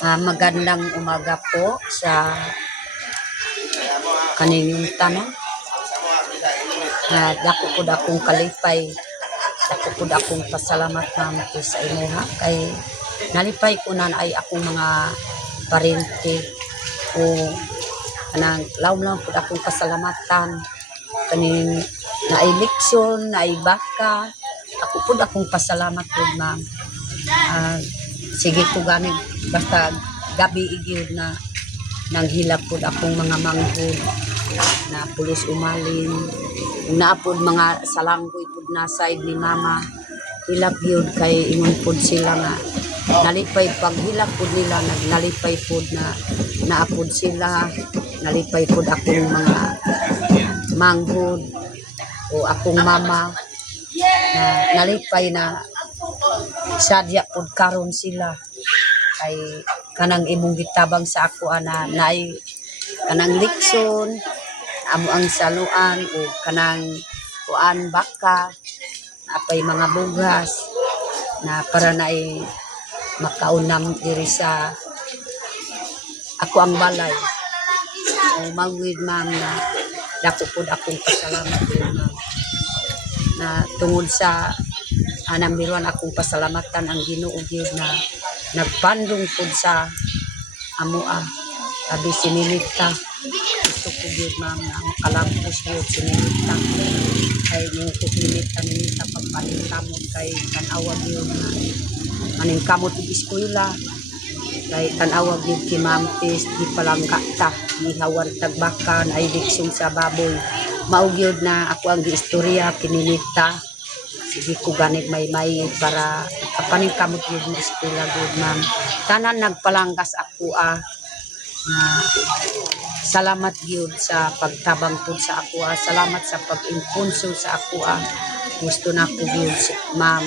Magandang umaga po sa kaninyong tanan. Dako po akong kalipay. Dako po akong pasalamat namin sa inyo ha. Kay nalipay ko na ay akong mga parente o kanang lawom-lawom po akong pasalamatan kaning na eleksyon, na baka. Ako po akong pasalamat po ma'am. Sige po ganig basta gabi igyod na nanghilap po akong mga manghod na pulos umalin naapod mga salanggoy po na side ni mama hilap yun kay ingon po sila nga nalipay pag hilap po nila nalipay po na naapod sila nalipay po akong mga manghod o akong mama na nalipay na sadya pod karon sila kay kanang imong gitabang sa ako ana naay kanang leksyon amo ang saluan o kanang kuan baka apay mga bugas na para naay makaunam diri sa ako ang balay o magwid ma'am na dako pod akong pasalamat ma'am na tungod sa number 1 akong pasalamatan ang Ginoo gyud na nagpandong pud sa amoa sabi si Ninita gusto ko gyud ma'am na makalampos gyud si Ninita kay yung Ninita pagpalintamon kay tanawag gyud na maning kamot ug eskwela kay tanawag gyud ki Ma'am Tis di palangka ta gihawan tagbaka na eleksyon sa baboy mao gyud na ako ang giistorya ki Ninita sige ko ganig may para kapaning kamot yun ng eskwela good ma'am. Tanan nagpalanggas ako salamat yun sa pagtabang po sa ako salamat sa pag-impulso sa ako gusto na po yun ma'am.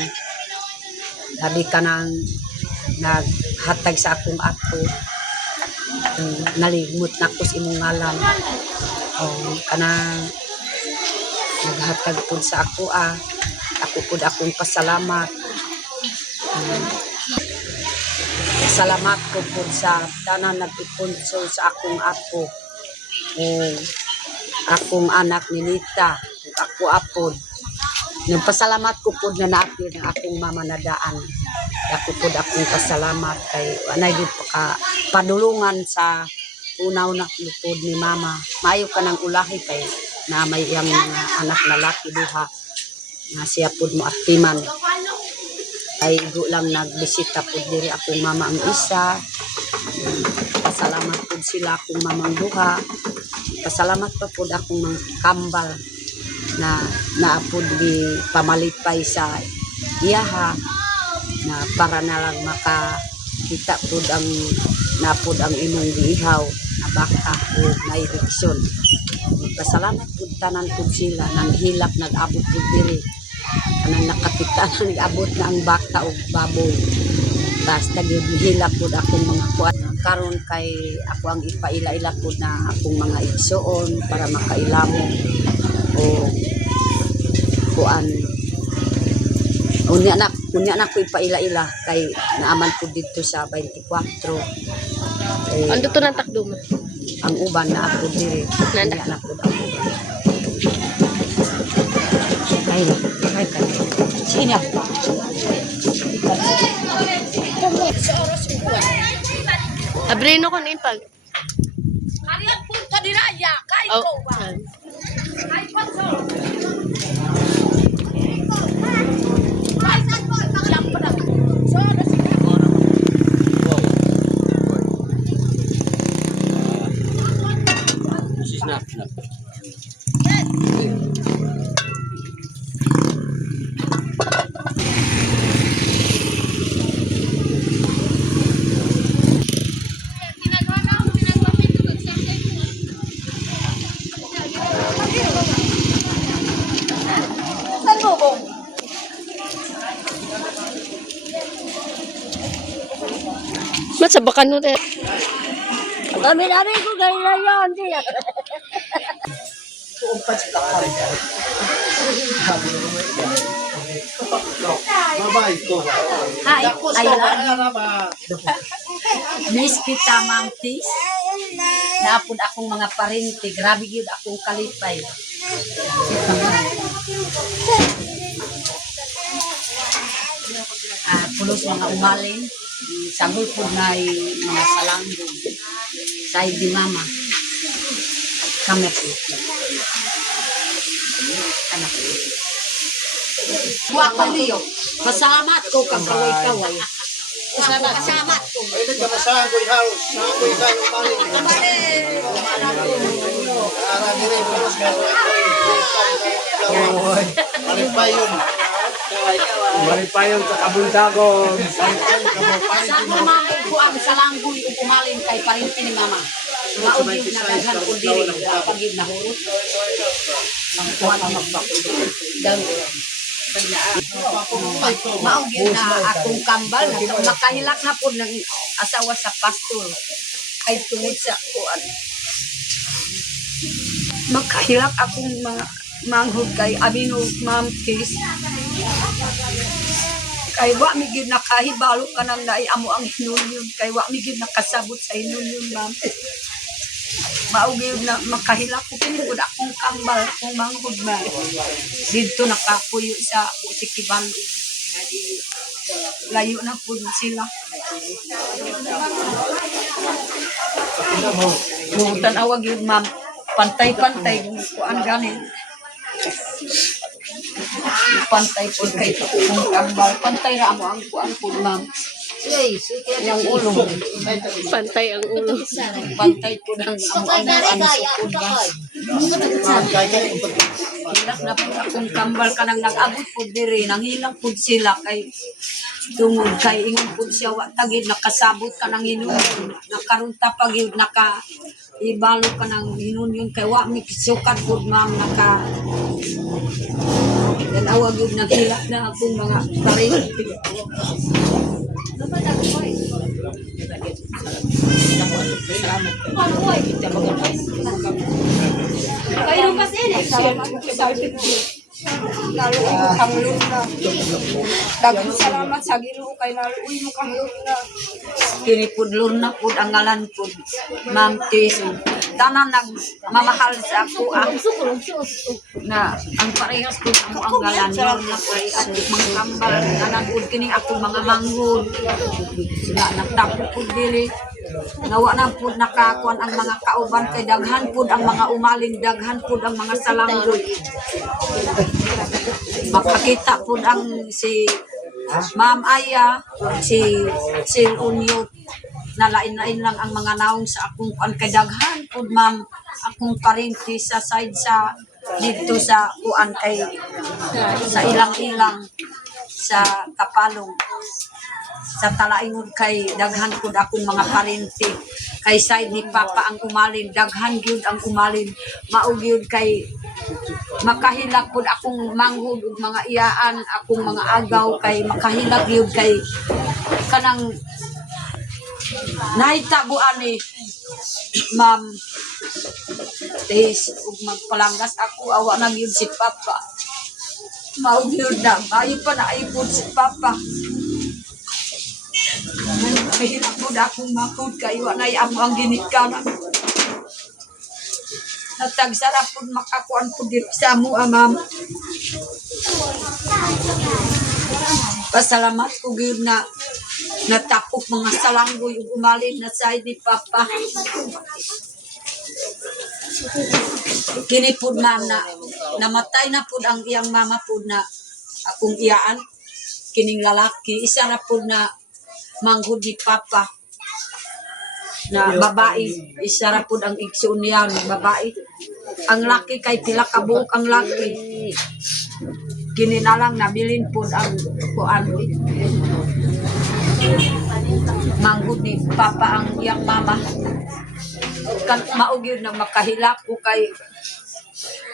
Labi ka nang naghatag sa akong ako nalimot na ko sa imong ngalan kanang naghatag po sa ako ako po akong pasalamat. Salamat ko po sa tanan nag-sponsor sa akong ako. Akong anak ni Nita, ako apod. Nagpasalamat ko po na naapil ng akong mama na daan. Ako po akong pasalamat kay anay gyud padulungan sa unaw na lupod ni mama. Maayo ka ng ulahi kay na may yang anak lalaki duha. Na siya po mo atiman ay go lang nagbisita po diri akong mama ang isa pasalamat po sila akong mamang duha pasalamat po akong mga kambal na naapod di pamalipay sa iyaha na para na lang makakita po ang napod ang imong giihaw na baka o na eleksyon pasalamat po tanan po sila nang hilap nag-abot po diri kanang nakakita na nag-abot na ang baka o baboy basta hilap po akong mga kuan karon kay ako ang ipaila-ila po na akong mga igsoon para makailamo o kuan unya na ko ipaila-ila kay naaman po dito sa 24 ando to nang takdo mo ang uban na ako diri nanda na po ako ay sino abrino kon impag Ariat punta diraya kay ko ba ay paso ay san ko paglang pa so Snap. mat sa bakan mo te Dami-dami ko ganyan yan diya. Bye-bye. Hi, I love you. Miss kita, Ma'am Tis. Naapod akong mga parente. Grabe yun akong kalipay. Pulos mga umalin. Sagol po na mga salanggo. Side di mama. Kami po. Anak ko. Buwa ko niyo. Pasalamat ko kang kaway-kaway. Pasalamat ko. Ay, nagkamasahan ko i-house. Saan ko ikaw yung maling. Arami rin, pulos ka. Malipay yun. Malipayong sa kabundagon. Saan mo naman ko ang salanggoy o umalin kay parinti ni mama. Maugib na daghan ko diri. Pagib na hurot. Magkuhan ang magbakulo. Maugib na akong kambal. Nakahilak na po ng asawa sa pastor. Ay tungod sa kuan. Makahilak akong mga manghod kay Amino Ma'am Tis. Kay wa mi gid nakahibalo ka nang naay amo ang hinunyon. Kay wa mi gid nakasabot sa hinunyon, ma'am. Maugib na makahilak ko pinugod akong kambal kung manghod na. Dito nakapuyo sa Sikibalo. Layo na po sila. Kung tanawag yun, ma'am, pantay-pantay kuan ganin. Pantay po kay kung kambal. Pantay na amo ang kuan po, ma'am. Yung ulo. Pantay ang ulo. Pantay po ng amo ang kuan sa kuda. Hilak na po akong kambal ka nang nag-abot po diri. Nanghilang po sila kay tungod kay ingon po siya wa tagid nakasabot ka ng hinunyon. Nakarunta pagid naka ibalo ka ng hinunyon kay wa mi sukat po, ma'am, naka dan awag yung naghilak na akong mga parente. Kayo kasi lalo ko kanglong na. Dagang salamat sa Ginoo kay naluoy mo kanglong na. Kinipudlon na pud ang ngalan pud, Ma'am Tis. Tanan nagmamahal sa ako na ang parehas pud amo ang ngalan na pud at mangkambal tanan pud kini ako mga manghod. Sila nagtapo pud dili. Nawa na pud nakakuan ang mga kauban kay daghan pud ang mga umalin, daghan pud ang mga salanggoy. Makakita po ang si Ma'am Aya, si Unyo, na lain-lain lang ang mga naong sa akong kuan kay daghan po, ma'am, akong parente sa side sa dito sa kuan kay sa ilang-ilang sa Kapalong. Sa Talaingod kay daghan po akong mga parente. Kay side ni Papa ang umalin, daghan gyud ang umalin. Mao gyud kay makahilak pud akong manghod ug mga iyaan, akong mga agaw kay makahilak gyud kay kanang nahitabuan ni Ma'am Tis ug magpalanggas ako awa na gyud si Papa. Mao gyud na maayo pa na ipod si Papa. Mahirap pud akong makod kay wa na amo ang ginikanan. Natagsarap po makakuan po dito sa amo, ma'am. Pasalamat ko gyud na natapok mga salanggoy ug umalin na side ni Papa. Kini po, ma'am, na namatay na po ang iyang mama po na akong iyaan. Kining lalaki, isa na po na manghod ni Papa. Na babae, isa ra pud ang igsoon niya, babae. Ang laki kay pila ka buok ang laki. Kini na lang nabilin pud ang kuan. Manghod ni Papa ang iyang mama. Kan maog yun na makahilak ko kay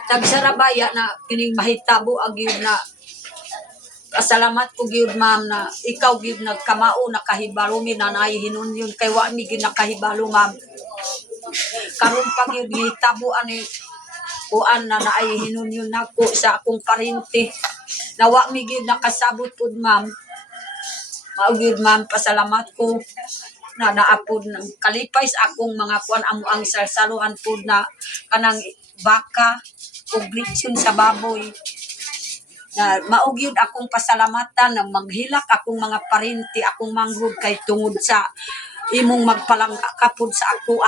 tagsarabaya na kining mahitabo ag yun na pasalamat ko gyud, ma'am, na ikaw gyud nagkamao nakahibalo mi na naay hinunyon kay wa mi gyud nakahibalo, ma'am. Karon pa gyud gihitabo ani kuan na naay hinunyon nako sa akong parente. Na wa mi gyud nakasabot pud, ma'am. Mao gyud, ma'am, pasalamat ko na naapod ng kalipay sa akong mga kuan amo ang sarsaluhan pud na kanang baka ug lechon sa baboy na maugyod akong pasalamatan na maghilak akong mga parinti akong manghud kay tungod sa imong magpalangka kapod sa ako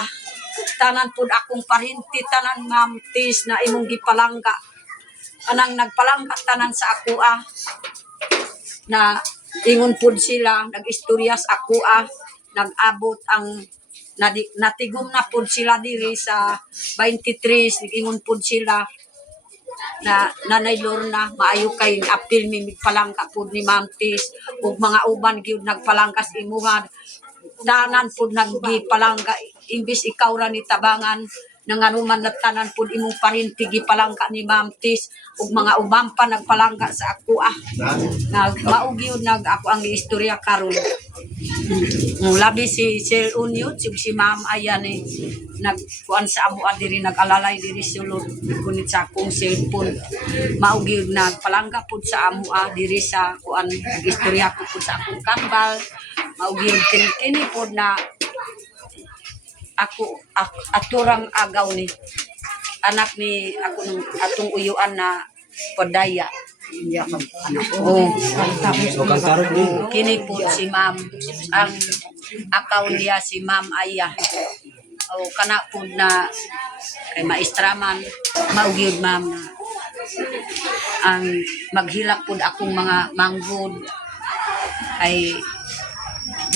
tanan pud akong parinti tanan mamtis na imong gipalangka anang nagpalangka tanan sa ako na ingon pud sila nagistorya sa ako nag-abot ang natigom na pud sila diri sa 23 ingon pud sila na Nanay Lorna maayo kay apil mi palangka pud ni Mamtis ug mga uban gyud nagpalangkas imuha tanan pud naggipalangka imbis ikaw ra ni tabangan nanganuman na tanan pud imong parinti gipalangka ni Mamtis ug mga uban pa nagpalangka sa ako maugyo ako ang istorya karon labi si Sir Unyot si Ma'am ayan nagkuan sa amo diri nag-alalay diri sulod kunit sa akong cellphone maugyo nagpalangka pud sa amo diri sa kuan istorya ko pud sa akong kambal maugyo kini pud na ako aturang agaw ni anak ni ako nung atong uyuan na Podaya iya anak kini po si Ma'am ang akaw niya si Ma'am Aya o kana po na kay maestraman maugyod ma'am na ang maghilak po akong mga manggod ay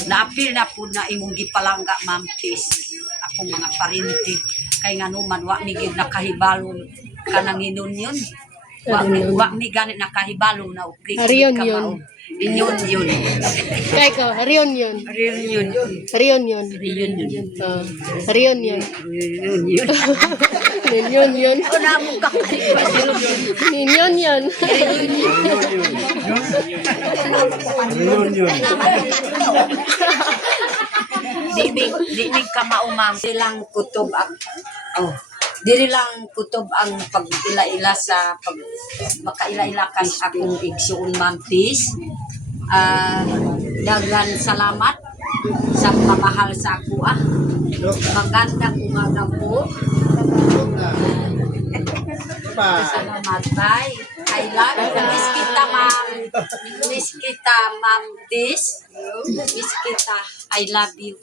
naapil na po na imong gipalangga Mamtis akong mga parinti kay nganuman wa mi gid nakahibalo kanang inunyon wa mi ganit nakahibalo na okay Ariyon yun. Inyon yun Kaya ko, hariyon yun. Reunion Hariyon yun. Reunion Hariyon yun. Reunion Ninyon yun. Una mo kakalipas Ninyon yun. Di ka maumam silang kutob diri lang kutob ang pag-ila-ila sa pag makaila-ilakan akong igsuon Mamtis dagan salamat sa pamahal sa ako magandang umaga po salamat bye I love you miss kita ma'am miss kita Mamtis miss kita I love you